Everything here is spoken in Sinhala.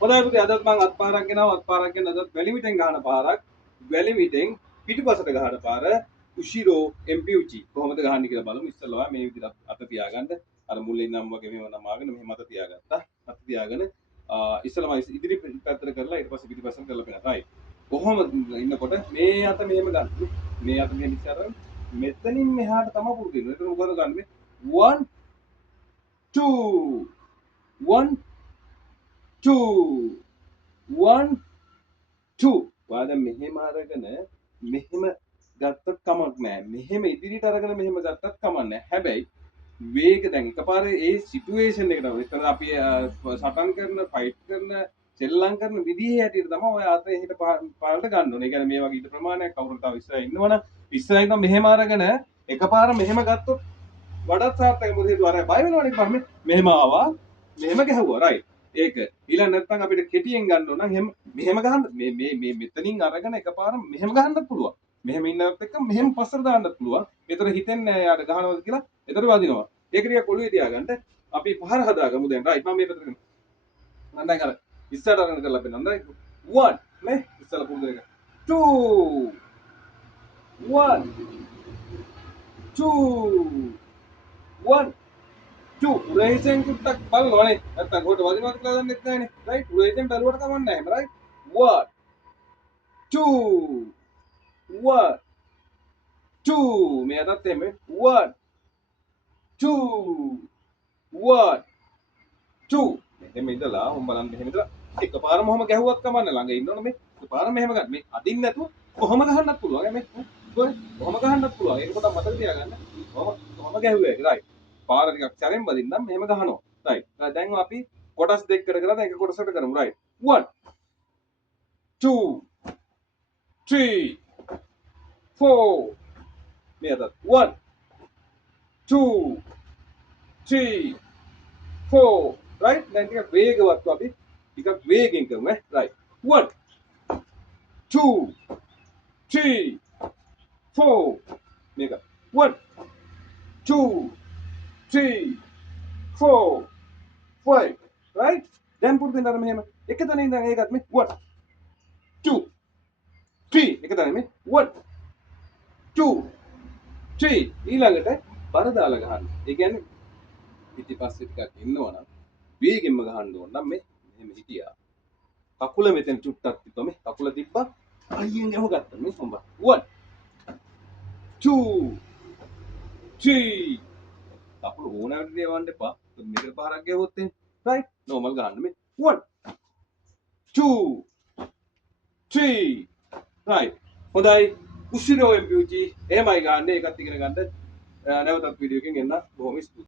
හොඳයි පුතේ අදත් මම අත්පාරක් ගෙනාවා අත්පාරක් ගෙන අදත් වැලිමිටෙන් ගහන පාරක් වැලිමිටෙන් පිටිපසට ගහන පාර උෂිරෝ MPUG කොහොමද ගහන්නේ කියලා බලමු ඉස්සෙල්ලා මේ විදිහට අත තියාගන්න අර මුලින් නම් වගේ මෙහෙම නමාගෙන මෙහෙම අත තියාගත්තා අත තියාගෙන ඉස්සෙල්ලා මම ඉදිරි පැත්තට කරලා ඊට පස්සේ පිටිපස්සට කරලා පෙන්නනවා රයිට් කොහොමද ඉන්නකොට මේ අත මෙහෙම ගන්න මේ අත මෙහෙම ඉස්සර මෙතනින් මෙහාට තමයි පුරුදු වෙන්නේ එතන උගල ගන්න මේ 1 2 1 2 1 2 ඔයා දැන් මෙහෙම අරගෙන මෙහෙම ගත්තත් කමක් නැහැ. මෙහෙම ඉදිරියට අරගෙන මෙහෙම ගත්තත් කමක් නැහැ. හැබැයි වේග දැන් එකපාරේ ඒ සිටුේෂන් එකට විතර අපි සටන් කරන ෆයිට් කරන සෙල්ලම් කරන විදිහේ හැටියට තමයි ඔය අත එහෙට පාලට ගන්න ඕනේ. ඒ කියන්නේ මේ වගේ ඊට ප්‍රමාණයක් කවුරුත් තව ඉස්සරහ ඉන්නවනම් ඉස්සරහින් නම් මෙහෙම අරගෙන එකපාර මෙහෙම ගත්තොත් වඩාත් සාර්ථකයි. මොකද හේතුව අර බය වෙනවනේ පස්සේ මෙහෙම ආවා මෙහෙම ගැහුවා රයිට්. ඒක ඊළඟ නැත්නම් අපිට කෙටියෙන් ගන්න ඕන නම් එහෙම මෙහෙම ගහන්න මේ මෙතනින් අරගෙන එකපාර මෙහෙම ගහන්නත් පුළුවන්. මෙහෙම ඉන්නවත් එක්ක මෙහෙම පස්සට දාන්නත් පුළුවන්. ඒතර හිතෙන්නේ නැහැ යාට ගහනවද කියලා. ඒතර වදිනවා. ඒක ටිකක් ඔළුවේ තියාගන්න. අපි පහර හදාගමු දැන් රයිට් මම මේ පැත්තට මම දැන් අර ඉස්සරහට අරගෙන කරලා පෙන්නන්න. 1 නේ ඉස්සලා පුරුදු එක. 2 1 2 1 2 උරහිසෙන් කුට්ටක් බලනවනේ නැත්තම් කොට වදිනවද කියලා දන්නෙත් නැහනේ රයිට් උරහිසෙන් බැලුවට කමක් නැහැ එහෙම රයිට් 1 2 1 2 මේ අතත් එහෙම 1 2 1 2 එහෙම ඉඳලා උඹ බලන්න එහෙම ඉඳලා එකපාරම ඔහම ගැහුවත් කමන්නේ ළඟ ඉන්නවනේ මේ එකපාරම මෙහෙම ගන්න මේ අදින්න නැතුව කොහොම ගහන්නත් පුළුවන් මේ කොහොම ගහන්නත් පුළුවන් ඒක පොඩක් මතක තියාගන්න කොහොම ගැහුවේ රයිට් පාර ටිකක් සැරෙන් බදින්නම් මෙහෙම ගහනවා රයිට් දැන් අපි කොටස් දෙකකට කරලා දැන් එක කොටසකට කරමු රයිට් 1 2 3 4 මේ අතත් 1 2 3 4 right දැන් ටිකක් වේගවත් අපි ටිකක් වේගෙන් කරමු නේ right 1 2 3 4 මේක 1 2 3 4 5 right දැන් පුරුදු වෙනවා මෙහෙම එක තැන ඉඳන් ඒකත් මේ 1 2 3 එක තැන මේ 1 2 3 ඊළඟට බර දාලා ගහන්න ඒ කියන්නේ පිටිපස්සේ ටිකක් ඉන්නවනම් වේගෙන්ම ගහන්න ඕන නම් මේ මෙහෙම හිටියා කකුල මෙතන චුට්ටක් තිබ්බා මේ කකුල තිබ්බා අයියෙන් ගම ගත්තා මේ සම්බ 1 2 3 කකුල ඕනෑමට දේවන්න එපා මේකට පහරක් ගියොත් එන්නේ රයිට් නෝමල් ගහන්න මේ 1 2 3 රයිට් හොඳයි උසිරෝ MPUG එහෙමයි ගන්න ඒකත් ඉගෙන ගන්න නැවතත් වීඩියෝ එකකින් එන්න බොහොම ස්තුතියි